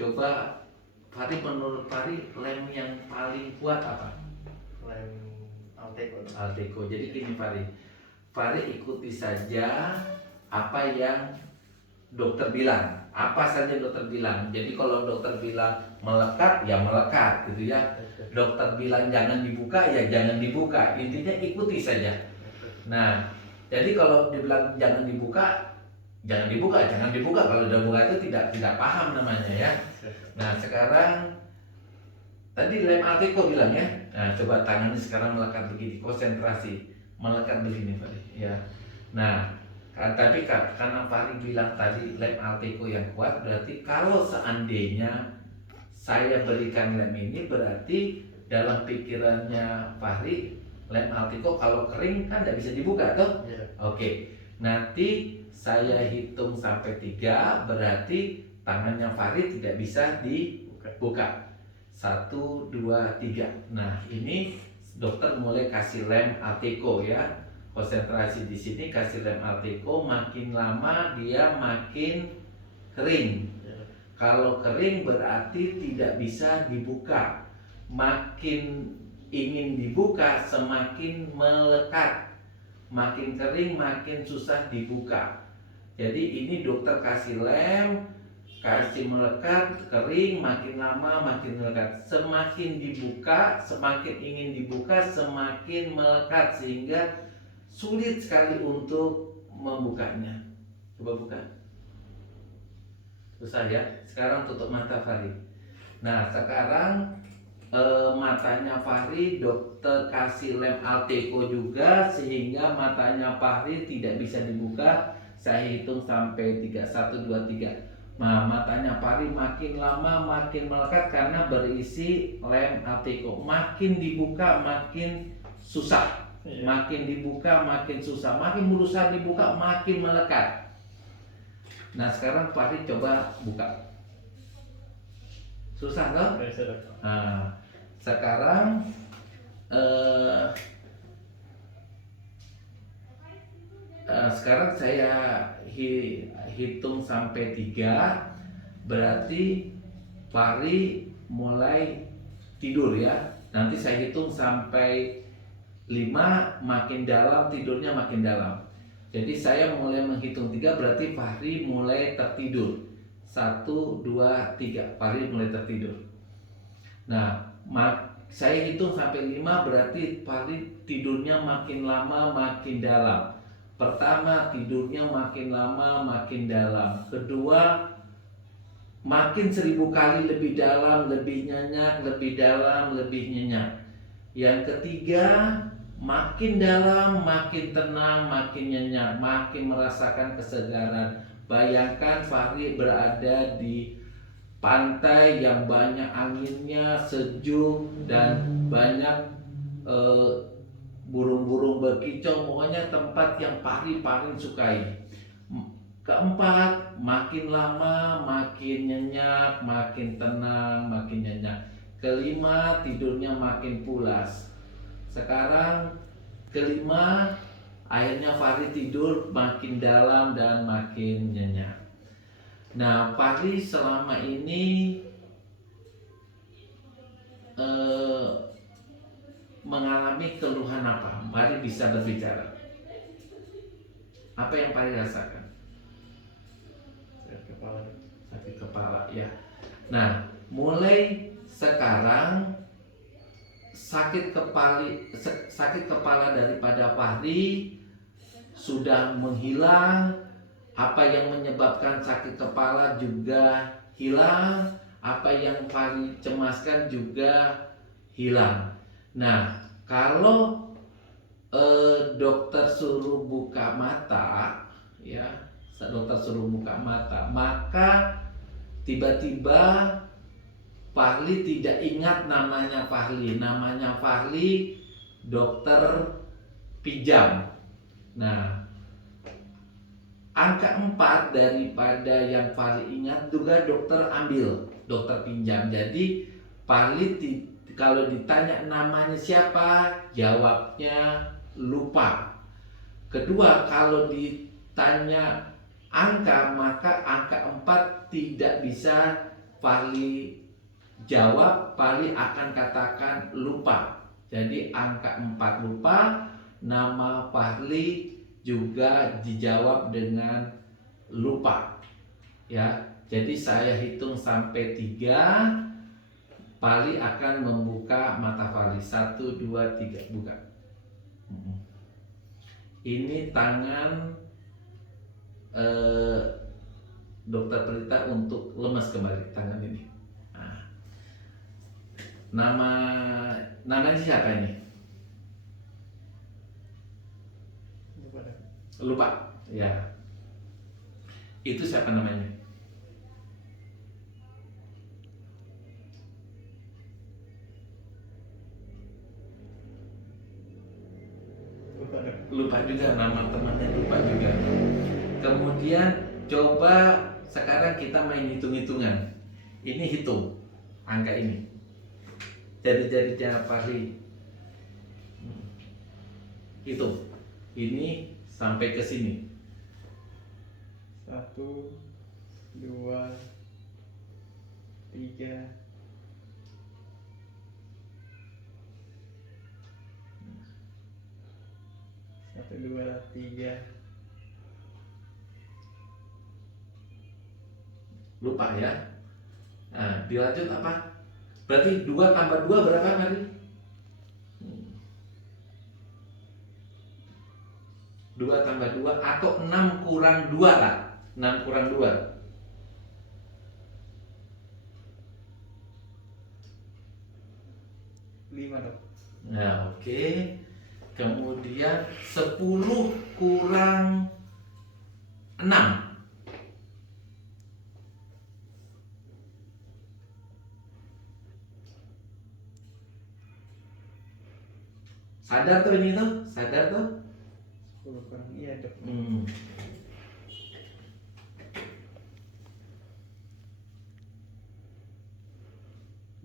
Coba Fahri, menurut Fahri lem yang paling kuat apa? Lem Alteco. Alteco. Jadi gini Fahri ikuti saja apa yang dokter bilang. Apa saja dokter bilang. Jadi kalau dokter bilang melekat ya melekat gitu ya. Dokter bilang jangan dibuka ya jangan dibuka. Intinya ikuti saja. Nah, jadi kalau dibilang jangan dibuka, jangan dibuka. Kalau udah buka itu tidak paham namanya ya. Nah, sekarang tadi lem Alteco bilang ya. Nah, coba tangannya sekarang melekat begini, konsentrasi, melekat begini Pak. Ya. Nah, tapi karena Fahri bilang tadi lem Alteco yang kuat, berarti kalau seandainya saya berikan lem ini berarti dalam pikirannya Fahri lem Alteco kalau kering kan tidak bisa dibuka toh? Yeah. Oke. Nanti saya hitung sampai 3 berarti tangannya Fahri tidak bisa dibuka. 1, 2, 3. Nah, ini dokter mulai kasih lem Alteco ya. Konsentrasi di sini kasih lem Alteco, makin lama dia makin kering. Kalau kering berarti tidak bisa dibuka. Makin ingin dibuka semakin melekat. Makin kering makin susah dibuka. Jadi ini dokter kasih lem, kasih melekat, kering, makin lama makin melekat. Semakin dibuka, semakin ingin dibuka, semakin melekat sehingga sulit sekali untuk membukanya. Coba buka. Susah ya. Sekarang tutup mata Fahri. Nah, sekarang matanya Fahri dokter kasih lem Alteco juga sehingga matanya Fahri tidak bisa dibuka. Saya hitung sampai 3, 1, 2, 3. Nah, matanya Fahri makin lama makin melekat karena berisi lem Alteco. Makin dibuka makin susah. Makin dibuka makin susah. Makin berusaha dibuka makin melekat. Nah, sekarang Fahri coba buka. Susah kan? Nah, sekarang sekarang saya hitung sampai 3 berarti Fahri mulai tidur ya. Nanti saya hitung sampai 5 makin dalam tidurnya makin dalam. Jadi saya mulai menghitung 3 berarti Fahri mulai tertidur. 1, 2, 3 Fahri mulai tertidur. Nah, saya hitung sampai 5 berarti Fahri tidurnya makin lama makin dalam. Pertama tidurnya makin lama makin dalam. Kedua makin 1000 kali lebih dalam, lebih nyenyak, lebih dalam, lebih nyenyak. Yang ketiga makin dalam, makin tenang, makin nyenyak, makin merasakan kesegaran. Bayangkan Fahri berada di pantai yang banyak anginnya, sejuk dan banyak burung-burung berkicau. Pokoknya tempat yang Fahri paling sukai. Keempat, makin lama makin nyenyak, makin tenang, makin nyenyak. Kelima, tidurnya makin pulas. Sekarang kelima, akhirnya Fahri tidur makin dalam dan makin nyenyak. Nah, Fahri selama ini mengalami keluhan apa? Fahri bisa berbicara. Apa yang Fahri rasakan? Sakit kepala ya. Nah, mulai sekarang sakit kepala daripada Fahri sudah menghilang. Apa yang menyebabkan sakit kepala juga hilang. Apa yang Fahri cemaskan juga hilang. Nah, kalau dokter suruh buka mata, ya, dokter suruh buka mata, maka tiba-tiba Fahri tidak ingat namanya Fahri. Namanya Fahri dokter Pijam. Nah, angka 4 daripada yang Fahri ingat juga dokter ambil, dokter pinjam. Jadi Fahri kalau ditanya namanya siapa, jawabnya lupa. Kedua, kalau ditanya angka, maka angka 4 tidak bisa Fahri jawab, Fahri akan katakan lupa. Jadi angka 4 lupa, nama Fahri juga dijawab dengan lupa. Ya, jadi saya hitung sampai 3. Fahri akan membuka mata Fahri. 1, 2, 3, buka. Ini tangan Dokter Pelita untuk lemas kembali tangan ini. Nah, namanya siapa ini? Lupa dah. Lupa. Ya. Itu siapa namanya? Lupa dah. Lupa juga, nama temannya lupa juga. Kemudian coba sekarang kita main hitung-hitungan. Ini hitung angka ini. Jari-jarinya Fahri. Hitung. Ini sampai ke sini. 1, 2, 3. 1, 2, 3. Lupa ya. Nah, dilanjut apa? Berarti 2 tambah 2 berapa kali? 2 tambah 2 atau 6 kurang 2 lah. 6 kurang 2. 5 dok. Nah, oke. Kemudian 10 kurang 6. Sadar tuh ini tuh? Sadar tuh? 10 kurang, iya dok.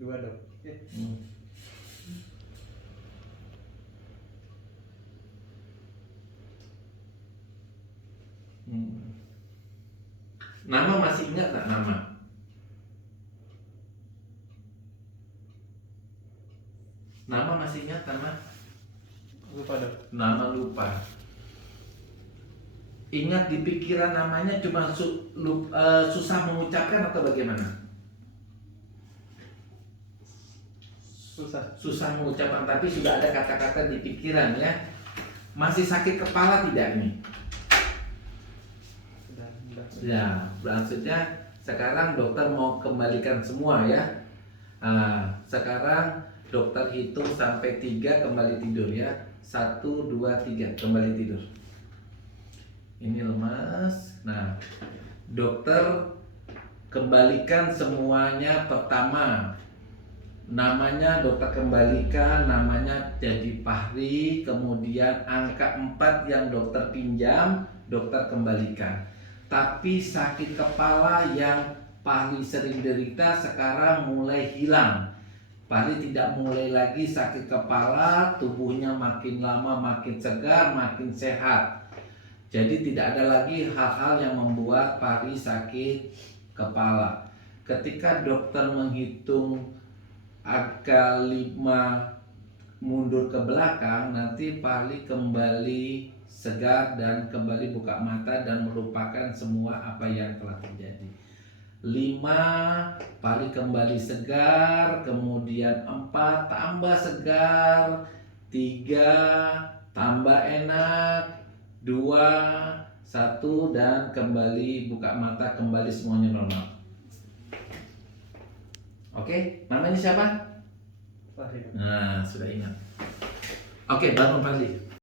2 dok. Nama masih ingat tak nama? Nama masih ingat nama? Lupa dok. Nama lupa. Ingat di pikiran namanya cuma susah mengucapkan atau bagaimana? Susah mengucapkan tapi sudah ada kata-kata di pikiran ya. Masih sakit kepala tidak ini? Sudah. Ya, maksudnya sekarang dokter mau kembalikan semua ya. Nah, sekarang dokter hitung sampai 3 kembali tidur ya. 1, 2, 3 kembali tidur. Ini lemas. Nah, dokter kembalikan semuanya. Pertama, namanya dokter kembalikan, namanya jadi Fahri. Kemudian angka 4 yang dokter pinjam, dokter kembalikan. Tapi sakit kepala yang Fahri sering derita sekarang mulai hilang. Fahri tidak mulai lagi sakit kepala, tubuhnya makin lama makin segar, makin sehat. Jadi tidak ada lagi hal-hal yang membuat Fahri sakit kepala. Ketika dokter menghitung angka 5 mundur ke belakang, nanti Fahri kembali segar dan kembali buka mata dan melupakan semua apa yang telah terjadi. 5, Fahri kembali segar, kemudian 4 tambah segar, 3 tambah enak, 2, 1 dan kembali buka mata, kembali semuanya normal. Oke, namanya siapa? Fahri dok. Nah, sudah ingat. Oke, bangun Fahri.